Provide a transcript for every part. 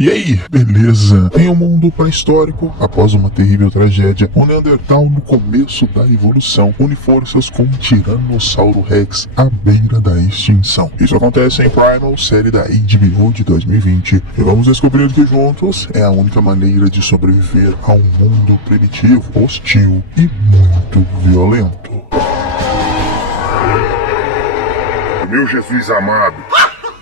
E aí, beleza? Em um mundo pré-histórico, após uma terrível tragédia, o Neandertal, no começo da evolução, une forças com o Tiranossauro Rex à beira da extinção. Isso acontece em Primal, série da HBO de 2020, e vamos descobrir que juntos é a única maneira de sobreviver a um mundo primitivo, hostil e muito violento. Meu Jesus amado!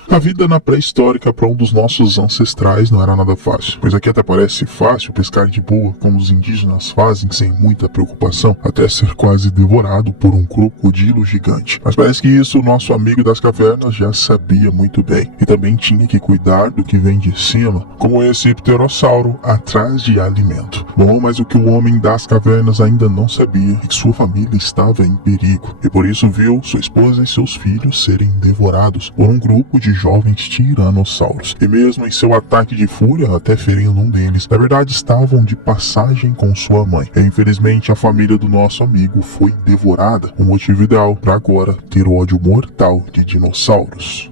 A vida na pré-histórica para um dos nossos ancestrais não era nada fácil, pois aqui até parece fácil pescar de boa, como os indígenas fazem sem muita preocupação, até ser quase devorado por um crocodilo gigante. Mas parece que isso o nosso amigo das cavernas já sabia muito bem, e também tinha que cuidar do que vem de cima, como esse pterossauro atrás de alimento. Bom, mas o que o homem das cavernas ainda não sabia é que sua família estava em perigo, e por isso viu sua esposa e seus filhos serem devorados por um grupo de jovens tiranossauros, e mesmo em seu ataque de fúria, até ferindo um deles, na verdade estavam de passagem com sua mãe. E infelizmente a família do nosso amigo foi devorada, um motivo ideal para agora ter o ódio mortal de dinossauros.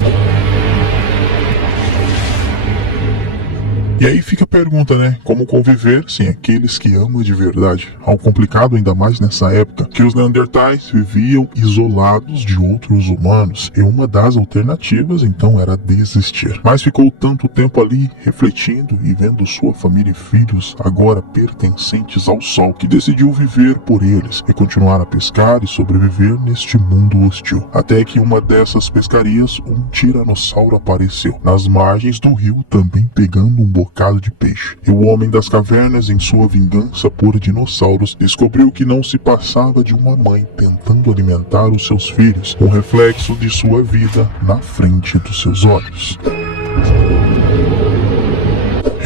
E aí fica a pergunta, né? Como conviver sem aqueles que ama de verdade? Algo complicado ainda mais nessa época, que os Neandertais viviam isolados de outros humanos, e uma das alternativas então era desistir. Mas ficou tanto tempo ali, refletindo e vendo sua família e filhos agora pertencentes ao sol, que decidiu viver por eles e continuar a pescar e sobreviver neste mundo hostil. Até que uma dessas pescarias, um tiranossauro apareceu, nas margens do rio, também pegando um bocado de peixe. E o homem das cavernas, em sua vingança por dinossauros, descobriu que não se passava de uma mãe tentando alimentar os seus filhos, um reflexo de sua vida na frente dos seus olhos.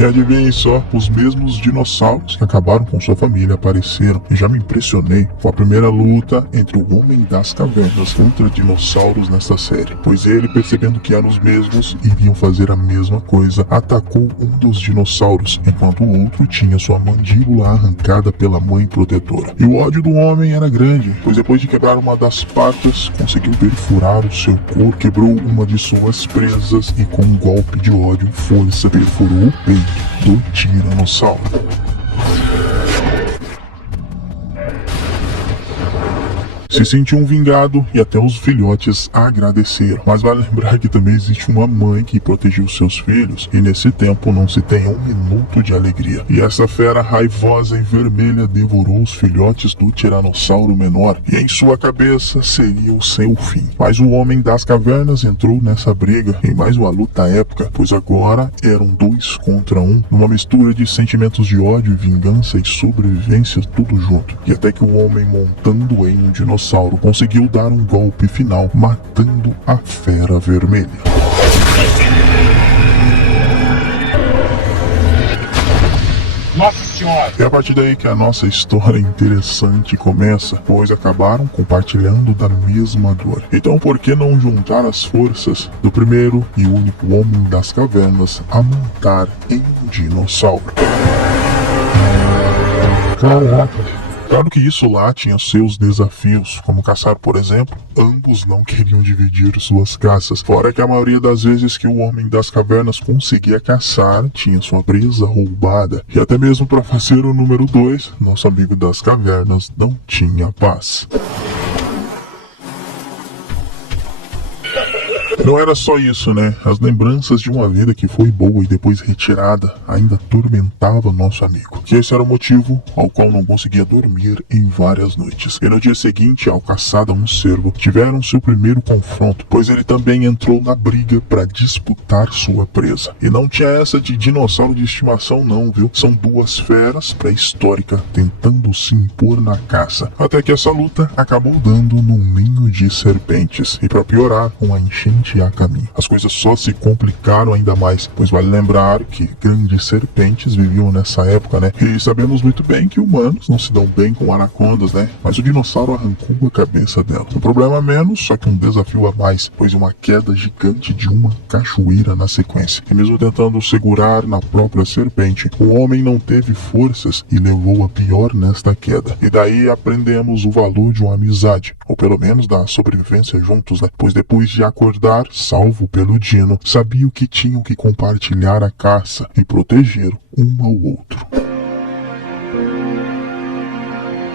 E adivinhem só, os mesmos dinossauros que acabaram com sua família apareceram, e já me impressionei com a primeira luta entre o homem das cavernas contra dinossauros nesta série, pois ele, percebendo que eram os mesmos, iriam fazer a mesma coisa, atacou um dos dinossauros, enquanto o outro tinha sua mandíbula arrancada pela mãe protetora. E o ódio do homem era grande, pois depois de quebrar uma das patas, conseguiu perfurar o seu corpo, quebrou uma de suas presas e com um golpe de ódio, força, perfurou o peito do tiranossauro. Se sentiu vingado e até os filhotes agradeceram. Mas vale lembrar que também existe uma mãe que protegeu seus filhos, e nesse tempo não se tem um minuto de alegria. E essa fera raivosa e vermelha devorou os filhotes do tiranossauro menor, e em sua cabeça seria o seu fim. Mas o homem das cavernas entrou nessa briga em mais uma luta épica, pois agora eram 2 contra 1, numa mistura de sentimentos de ódio, vingança e sobrevivência, tudo junto. E até que o homem, montando em um dinossauro, conseguiu dar um golpe final, matando a fera vermelha. Nossa Senhora! É a partir daí que a nossa história interessante começa, pois acabaram compartilhando da mesma dor. Então por que não juntar as forças do primeiro e único homem das cavernas a montar em um dinossauro? Caraca! Claro que isso lá tinha seus desafios, como caçar, por exemplo. Ambos não queriam dividir suas caças, fora que a maioria das vezes que o homem das cavernas conseguia caçar, tinha sua presa roubada. E até mesmo para fazer o número 2, nosso amigo das cavernas não tinha paz. Não era só isso, né? As lembranças de uma vida que foi boa e depois retirada ainda atormentava nosso amigo. Que esse era o motivo ao qual não conseguia dormir em várias noites. E no dia seguinte, ao caçar um cervo, tiveram seu primeiro confronto, pois ele também entrou na briga para disputar sua presa. E não tinha essa de dinossauro de estimação não, viu? São 2 feras pré-históricas tentando se impor na caça. Até que essa luta acabou dando num ninho de serpentes. E para piorar, uma enchente a caminho. As coisas só se complicaram ainda mais, pois vale lembrar que grandes serpentes viviam nessa época, né? E sabemos muito bem que humanos não se dão bem com anacondas, né? Mas o dinossauro arrancou a cabeça dela. Um problema menos, só que um desafio a mais, pois uma queda gigante de uma cachoeira na sequência. E mesmo tentando segurar na própria serpente, o homem não teve forças e levou a pior nesta queda. E daí aprendemos o valor de uma amizade, ou pelo menos da sobrevivência juntos, né? Pois depois de acordar lugar salvo pelo Dino, sabiam que tinham que compartilhar a caça e proteger um ao outro.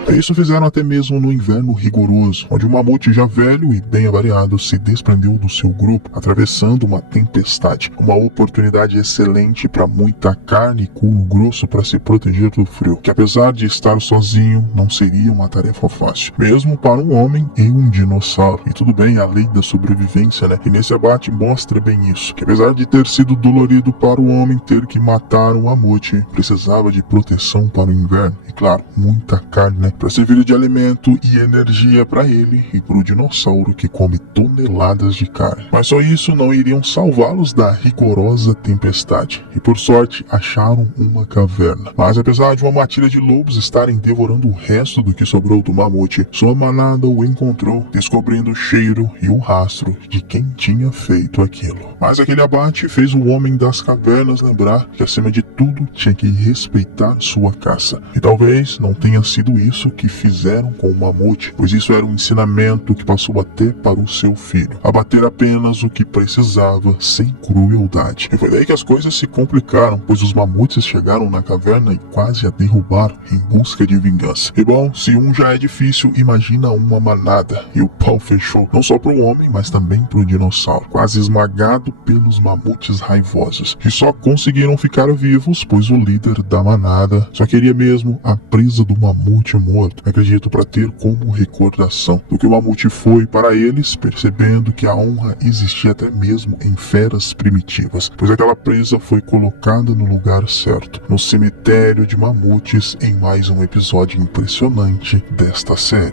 Isso fizeram até mesmo no inverno rigoroso, onde o mamute já velho e bem avariado se desprendeu do seu grupo, atravessando uma tempestade. Uma oportunidade excelente para muita carne e couro grosso para se proteger do frio, que apesar de estar sozinho, não seria uma tarefa fácil, mesmo para um homem e um dinossauro. E tudo bem, a lei da sobrevivência, né? E nesse abate mostra bem isso, que apesar de ter sido dolorido para o homem ter que matar um mamute, precisava de proteção para o inverno. E claro, muita carne, né? Para servir de alimento e energia para ele e para o dinossauro que come toneladas de carne. Mas só isso não iriam salvá-los da rigorosa tempestade. E por sorte acharam uma caverna. Mas apesar de uma matilha de lobos estarem devorando o resto do que sobrou do mamute, sua manada o encontrou, descobrindo o cheiro e o rastro de quem tinha feito aquilo. Mas aquele abate fez o homem das cavernas lembrar que acima de tudo tinha que respeitar sua caça. E talvez não tenha sido isso que fizeram com o mamute, pois isso era um ensinamento que passou até para o seu filho, abater apenas o que precisava, sem crueldade. E foi daí que as coisas se complicaram, pois os mamutes chegaram na caverna e quase a derrubaram em busca de vingança. E bom, se um já é difícil, imagina uma manada. E o pau fechou, não só para o homem, mas também para o dinossauro, quase esmagado pelos mamutes raivosos, que só conseguiram ficar vivos, pois o líder da manada só queria mesmo a presa do mamute morto, acredito, para ter como recordação do que o mamute foi para eles, percebendo que a honra existia até mesmo em feras primitivas, pois aquela presa foi colocada no lugar certo, no cemitério de mamutes, em mais um episódio impressionante desta série.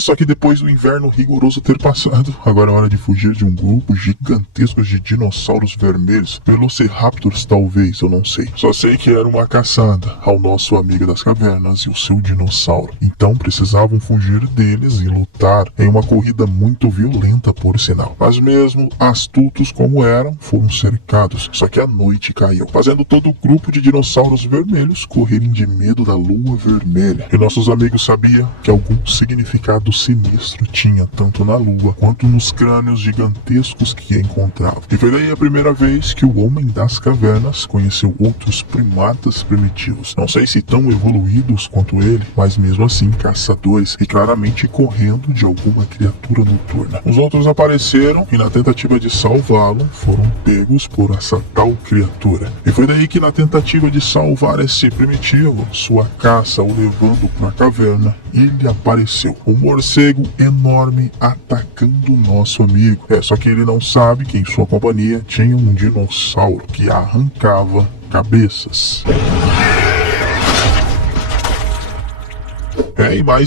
Só que depois do inverno rigoroso ter passado, agora é hora de fugir de um grupo gigantesco de dinossauros vermelhos, velociraptors talvez, eu não sei. Só sei que era uma caçada ao nosso amigo das cavernas e o seu dinossauro. Então precisavam fugir deles e lutar em uma corrida muito violenta, por sinal. Mas mesmo astutos como eram, foram cercados, só que a noite caiu, fazendo todo o grupo de dinossauros vermelhos correrem de medo da lua vermelha. E nossos amigos sabiam que algum significado sinistro tinha tanto na lua quanto nos crânios gigantescos que encontrava. E foi daí a primeira vez que o homem das cavernas conheceu outros primatas primitivos, não sei se tão evoluídos quanto ele, mas mesmo assim caçadores e claramente correndo de alguma criatura noturna. Os outros apareceram e na tentativa de salvá-lo foram pegos por essa tal criatura. E foi daí que na tentativa de salvar esse primitivo, sua caça o levando para a caverna, ele apareceu. Um morcego enorme atacando o nosso amigo. Só que ele não sabe que em sua companhia tinha um dinossauro que arrancava cabeças.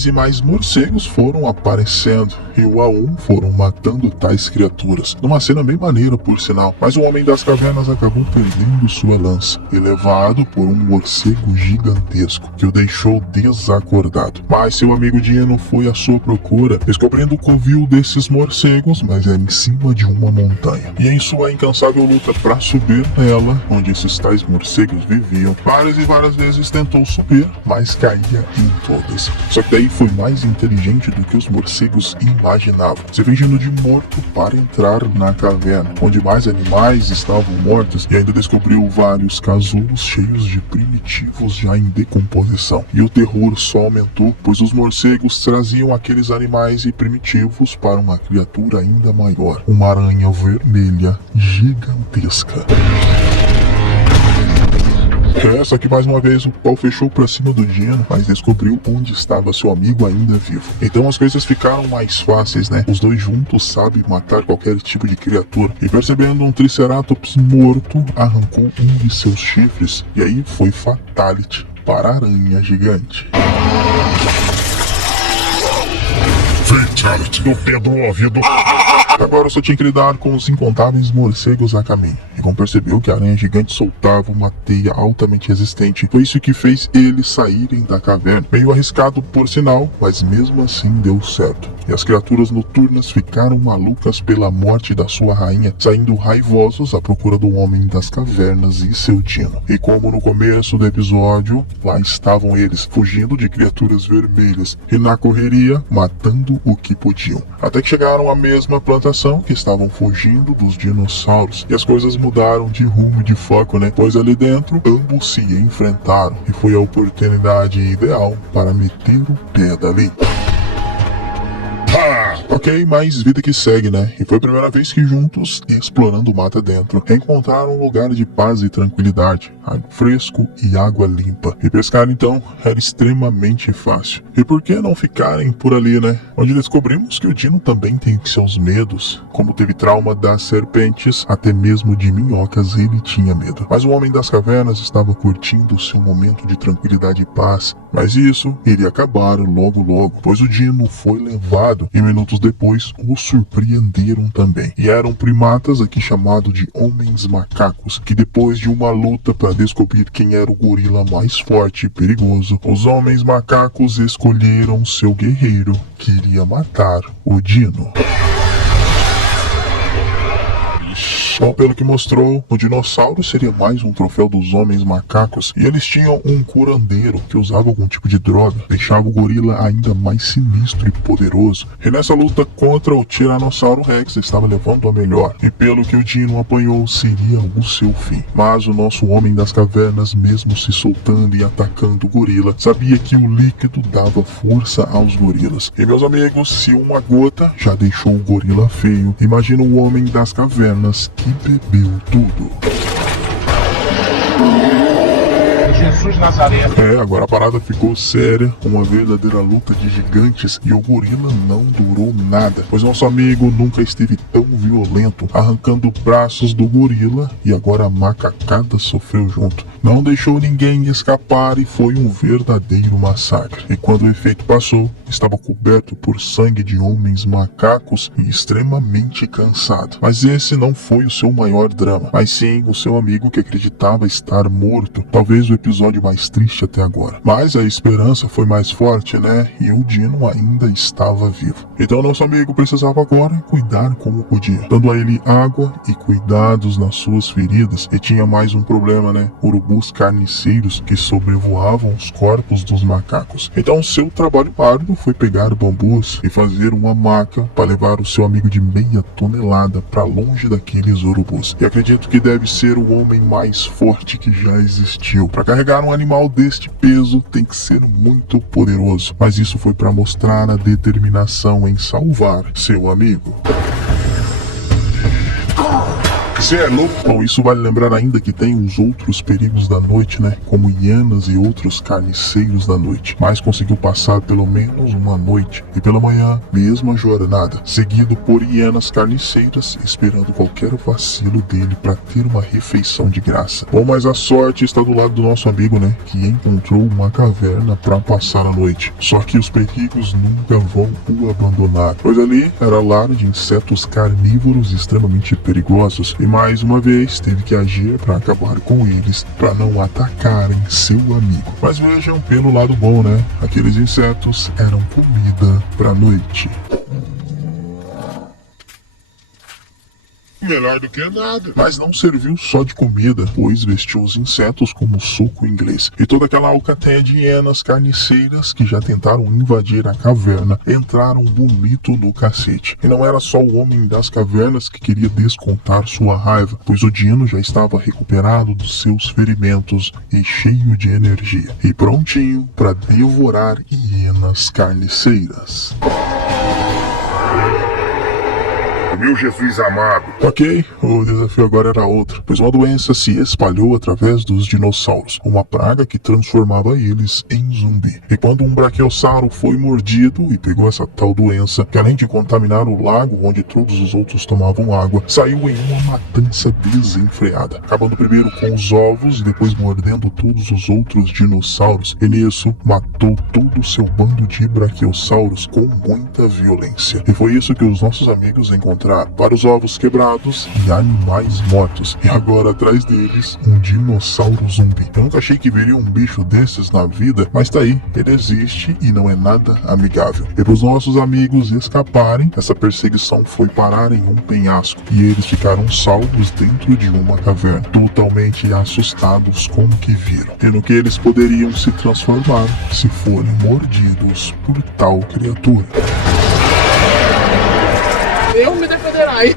E mais morcegos foram aparecendo, e um a um foram matando tais criaturas, numa cena bem maneira por sinal, mas o homem das cavernas acabou perdendo sua lança, e levado por um morcego gigantesco, que o deixou desacordado. Mas seu amigo Dino foi à sua procura, descobrindo o covil desses morcegos, mas era em cima de uma montanha, e em sua incansável luta para subir nela, onde esses tais morcegos viviam, várias e várias vezes tentou subir, mas caía em todas. Só que daí foi mais inteligente do que os morcegos imaginavam, se fingindo de morto para entrar na caverna, onde mais animais estavam mortos, e ainda descobriu vários casulos cheios de primitivos já em decomposição. E o terror só aumentou, pois os morcegos traziam aqueles animais e primitivos para uma criatura ainda maior, uma aranha vermelha gigantesca. Só que mais uma vez o pau fechou pra cima do Dino, mas descobriu onde estava seu amigo ainda vivo. Então as coisas ficaram mais fáceis, né? Os dois juntos sabem matar qualquer tipo de criatura. E percebendo um Triceratops morto, arrancou um de seus chifres. E aí foi fatality para a aranha gigante. Fatality do Pedro ouvido. Agora só tinha que lidar com os incontáveis morcegos a caminho. E como percebeu que a aranha gigante soltava uma teia altamente resistente, foi isso que fez eles saírem da caverna. Meio arriscado por sinal, mas mesmo assim deu certo. E as criaturas noturnas ficaram malucas pela morte da sua rainha, saindo raivosos à procura do homem das cavernas e seu dino. E como no começo do episódio, lá estavam eles, fugindo de criaturas vermelhas e na correria, matando o que podiam. Até que chegaram à mesma plantação que estavam fugindo dos dinossauros. E as coisas mudaram de rumo e de foco, né? Pois ali dentro, ambos se enfrentaram. E foi a oportunidade ideal para meter o pé dali. Ok, mas vida que segue, né? E foi a primeira vez que juntos, explorando o mata dentro, encontraram um lugar de paz e tranquilidade, ar fresco e água limpa. E pescar então era extremamente fácil. E por que não ficarem por ali, né? Onde descobrimos que o Dino também tem seus medos. Como teve trauma das serpentes, até mesmo de minhocas ele tinha medo. Mas o homem das cavernas estava curtindo seu momento de tranquilidade e paz. Mas isso iria acabar logo, pois o Dino foi levado e minutos depois o surpreenderam também. E eram primatas aqui chamados de homens macacos, que depois de uma luta para descobrir quem era o gorila mais forte e perigoso, os homens macacos escolheram seu guerreiro, que iria matar o Dino. Bom, pelo que mostrou, o dinossauro seria mais um troféu dos homens macacos, e eles tinham um curandeiro que usava algum tipo de droga, deixava o gorila ainda mais sinistro e poderoso. E nessa luta contra o Tiranossauro Rex estava levando a melhor, e pelo que o Dino apanhou seria o seu fim. Mas o nosso homem das cavernas, mesmo se soltando e atacando o gorila, sabia que o líquido dava força aos gorilas. E meus amigos, se uma gota já deixou o gorila feio, imagina o homem das cavernas que bebeu tudo. Jesus Nazareno. Agora a parada ficou séria, uma verdadeira luta de gigantes, e o gorila não durou nada, pois nosso amigo nunca esteve tão violento, arrancando braços do gorila, e agora a macacada sofreu junto. Não deixou ninguém escapar e foi um verdadeiro massacre. E quando o efeito passou, estava coberto por sangue de homens macacos e extremamente cansado. Mas esse não foi o seu maior drama, mas sim o seu amigo que acreditava estar morto. Talvez o episódio mais triste até agora. Mas a esperança foi mais forte, né? E o Dino ainda estava vivo. Então nosso amigo precisava agora cuidar como podia, dando a ele água e cuidados nas suas feridas. E tinha mais um problema, né? Urubus carniceiros que sobrevoavam os corpos dos macacos. Então seu trabalho árduo foi pegar bambus e fazer uma maca para levar o seu amigo de meia tonelada para longe daqueles urubus. E acredito que deve ser o homem mais forte que já existiu. Para carregar um animal deste peso tem que ser muito poderoso. Mas isso foi para mostrar a determinação em salvar seu amigo. Você é louco? Bom, isso vale lembrar ainda que tem os outros perigos da noite, né? Como hienas e outros carniceiros da noite. Mas conseguiu passar pelo menos uma noite. E pela manhã, mesma jornada. Seguido por hienas carniceiras, esperando qualquer vacilo dele para ter uma refeição de graça. Bom, mas a sorte está do lado do nosso amigo, né? Que encontrou uma caverna para passar a noite. Só que os perigos nunca vão o abandonar. Pois ali era lar de insetos carnívoros extremamente perigosos. E mais uma vez teve que agir para acabar com eles, para não atacarem seu amigo. Mas vejam pelo lado bom, né? Aqueles insetos eram comida para noite. Melhor do que nada. Mas não serviu só de comida, pois vestiu os insetos como suco inglês. E toda aquela alcateia de hienas carniceiras que já tentaram invadir a caverna entraram bonito no cacete. E não era só o homem das cavernas que queria descontar sua raiva, pois o Dino já estava recuperado dos seus ferimentos e cheio de energia. E prontinho para devorar hienas carniceiras. Meu Jesus amado. Ok, o desafio agora era outro, pois uma doença se espalhou através dos dinossauros, uma praga que transformava eles em zumbi. E quando um braquiossauro foi mordido e pegou essa tal doença, que além de contaminar o lago onde todos os outros tomavam água, saiu em uma matança desenfreada, acabando primeiro com os ovos e depois mordendo todos os outros dinossauros, e nisso matou todo o seu bando de braquiossauros com muita violência. E foi isso que os nossos amigos encontraram encontrar vários ovos quebrados e animais mortos. E agora atrás deles, um dinossauro zumbi. Eu nunca achei que viria um bicho desses na vida, mas tá aí, ele existe e não é nada amigável. E para os nossos amigos escaparem, essa perseguição foi parar em um penhasco e eles ficaram salvos dentro de uma caverna, totalmente assustados com o que viram e no que eles poderiam se transformar se forem mordidos por tal criatura. Eu me defenderai.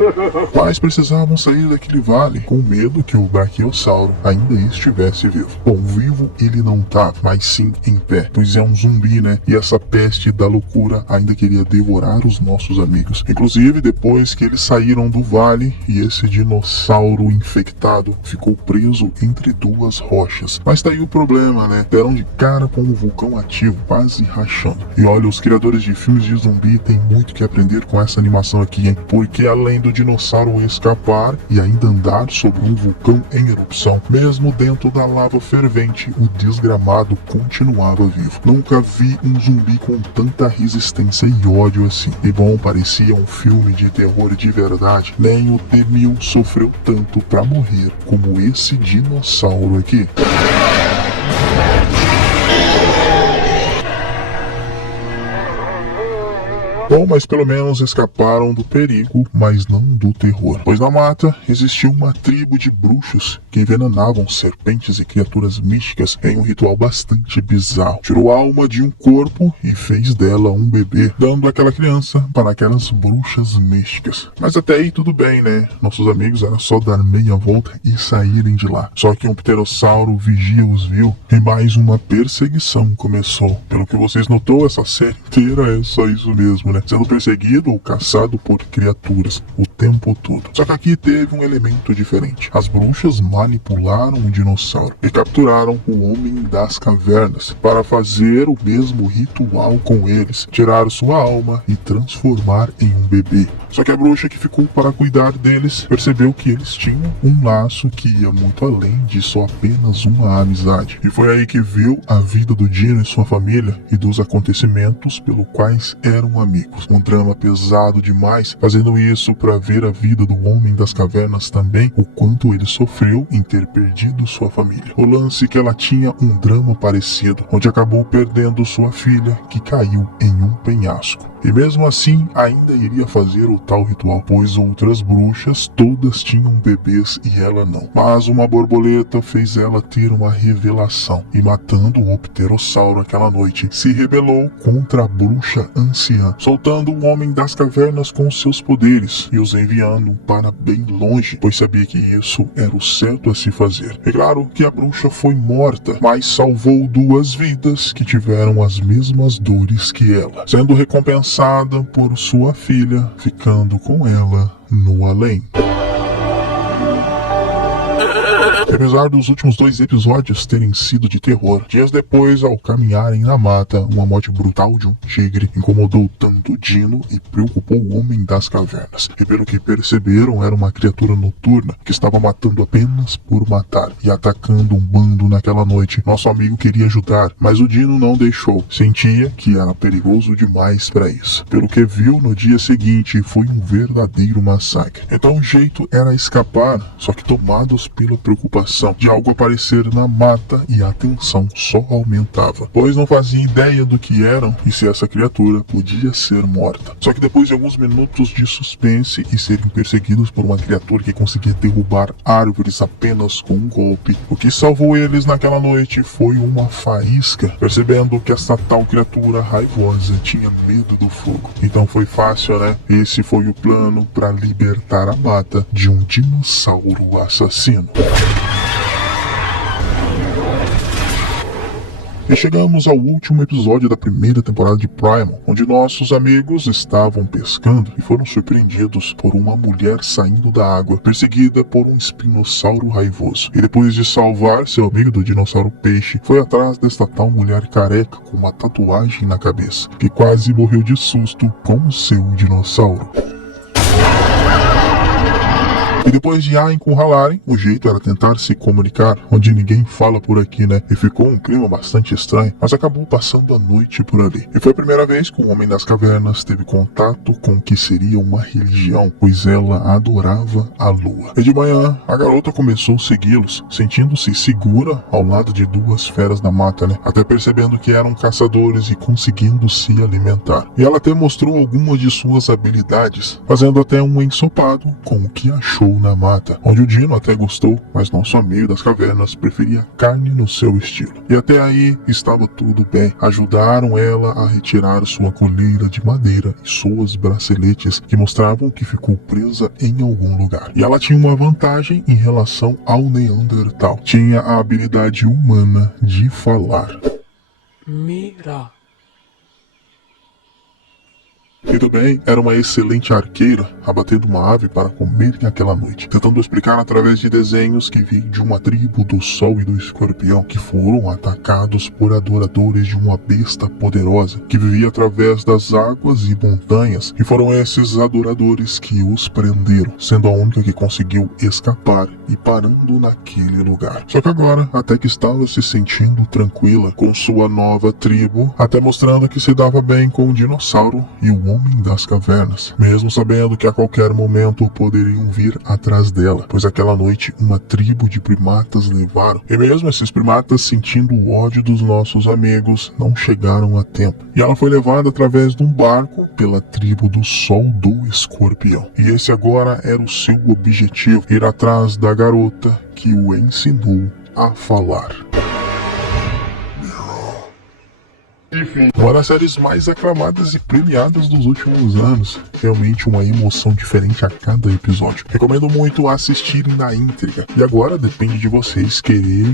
Mas precisavam sair daquele vale com medo que o Brachiosauro ainda estivesse vivo. Bom, vivo ele não tá, mas sim em pé, pois é um zumbi, né? E essa peste da loucura ainda queria devorar os nossos amigos. Inclusive, depois que eles saíram do vale e esse dinossauro infectado ficou preso entre duas rochas. Mas tá aí o problema, né? Deram de cara com um vulcão ativo, quase rachando. E olha, os criadores de filmes de zumbi têm muito que aprender com essa animação aqui, hein? Porque além do dinossauro escapar e ainda andar sobre um vulcão em erupção, mesmo dentro da lava fervente, o desgramado continuava vivo. Nunca vi um zumbi com tanta resistência e ódio assim. E bom, parecia um filme de terror de verdade. Nem o T-1000 sofreu tanto pra morrer como esse dinossauro aqui. Bom, mas pelo menos escaparam do perigo, mas não do terror. Pois na mata existia uma tribo de bruxos que envenenavam serpentes e criaturas místicas em um ritual bastante bizarro. Tirou a alma de um corpo e fez dela um bebê, dando aquela criança para aquelas bruxas místicas. Mas até aí tudo bem, né? Nossos amigos era só dar meia volta e saírem de lá. Só que um pterossauro vigia os viu e mais uma perseguição começou. Pelo que vocês notou, essa série inteira é só isso mesmo, né? Sendo perseguido ou caçado por criaturas o tempo todo. Só que aqui teve um elemento diferente. As bruxas manipularam o dinossauro e capturaram o Homem das Cavernas para fazer o mesmo ritual com eles, tirar sua alma e transformar em um bebê. Só que a bruxa que ficou para cuidar deles percebeu que eles tinham um laço que ia muito além de só apenas uma amizade. E foi aí que viu a vida do Dino e sua família e dos acontecimentos pelo quais eram amigos. Um drama pesado demais, fazendo isso para ver a vida do Homem das Cavernas também, o quanto ele sofreu em ter perdido sua família. O lance que ela tinha um drama parecido, onde acabou perdendo sua filha, que caiu em um penhasco. E mesmo assim, ainda iria fazer o tal ritual, pois outras bruxas todas tinham bebês e ela não. Mas uma borboleta fez ela ter uma revelação, e matando o pterossauro aquela noite, se rebelou contra a bruxa anciã, soltando o Homem das Cavernas com seus poderes e os enviando para bem longe, pois sabia que isso era o certo a se fazer. É claro que a bruxa foi morta, mas salvou duas vidas que tiveram as mesmas dores que ela, sendo recompensada por sua filha, ficando com ela no além. Apesar dos últimos 2 episódios terem sido de terror, dias depois, ao caminharem na mata, uma morte brutal de um tigre incomodou tanto Dino e preocupou o Homem das Cavernas. E pelo que perceberam, era uma criatura noturna que estava matando apenas por matar e atacando um bando naquela noite. Nosso amigo queria ajudar, mas o Dino não deixou. Sentia que era perigoso demais para isso. Pelo que viu no dia seguinte, foi um verdadeiro massacre. Então o jeito era escapar, só que tomados pela preocupação de algo aparecer na mata e a tensão só aumentava, pois não fazia ideia do que eram e se essa criatura podia ser morta. Só que depois de alguns minutos de suspense e serem perseguidos por uma criatura que conseguia derrubar árvores apenas com um golpe, o que salvou eles naquela noite foi uma faísca, percebendo que essa tal criatura raivosa tinha medo do fogo. Então foi fácil, né? Esse foi o plano para libertar a mata de um dinossauro assassino. E chegamos ao último episódio da primeira temporada de Primal, onde nossos amigos estavam pescando e foram surpreendidos por uma mulher saindo da água, perseguida por um espinossauro raivoso. E depois de salvar seu amigo do dinossauro peixe, foi atrás desta tal mulher careca com uma tatuagem na cabeça, que quase morreu de susto com o seu dinossauro. E depois de a encurralarem, o jeito era tentar se comunicar, onde ninguém fala por aqui, né? E ficou um clima bastante estranho, mas acabou passando a noite por ali. E foi a primeira vez que o Homem das Cavernas teve contato com o que seria uma religião, pois ela adorava a lua. E de manhã, a garota começou a segui-los, sentindo-se segura ao lado de duas feras da mata, né? Até percebendo que eram caçadores e conseguindo se alimentar. E ela até mostrou algumas de suas habilidades, fazendo até um ensopado com o que achou na mata, onde o Dino até gostou, mas nosso amigo das cavernas preferia carne no seu estilo. E até aí estava tudo bem. Ajudaram ela a retirar sua coleira de madeira e suas braceletes que mostravam que ficou presa em algum lugar. E ela tinha uma vantagem em relação ao Neandertal. Tinha a habilidade humana de falar. Mira. E também era uma excelente arqueira, abatendo uma ave para comer naquela noite, tentando explicar através de desenhos que vi de uma tribo do Sol e do Escorpião que foram atacados por adoradores de uma besta poderosa que vivia através das águas e montanhas, e foram esses adoradores que os prenderam, sendo a única que conseguiu escapar e parando naquele lugar. Só que agora, até que estava se sentindo tranquila com sua nova tribo, até mostrando que se dava bem com o dinossauro e o Homem das Cavernas, mesmo sabendo que a qualquer momento poderiam vir atrás dela, pois aquela noite uma tribo de primatas levaram, e mesmo esses primatas, sentindo o ódio dos nossos amigos, não chegaram a tempo. E ela foi levada através de um barco pela tribo do Sol do Escorpião. E esse agora era o seu objetivo, ir atrás da garota que o ensinou a falar. Uma das séries mais aclamadas e premiadas dos últimos anos. Realmente uma emoção diferente a cada episódio. Recomendo muito assistirem na íntegra. E agora depende de vocês quererem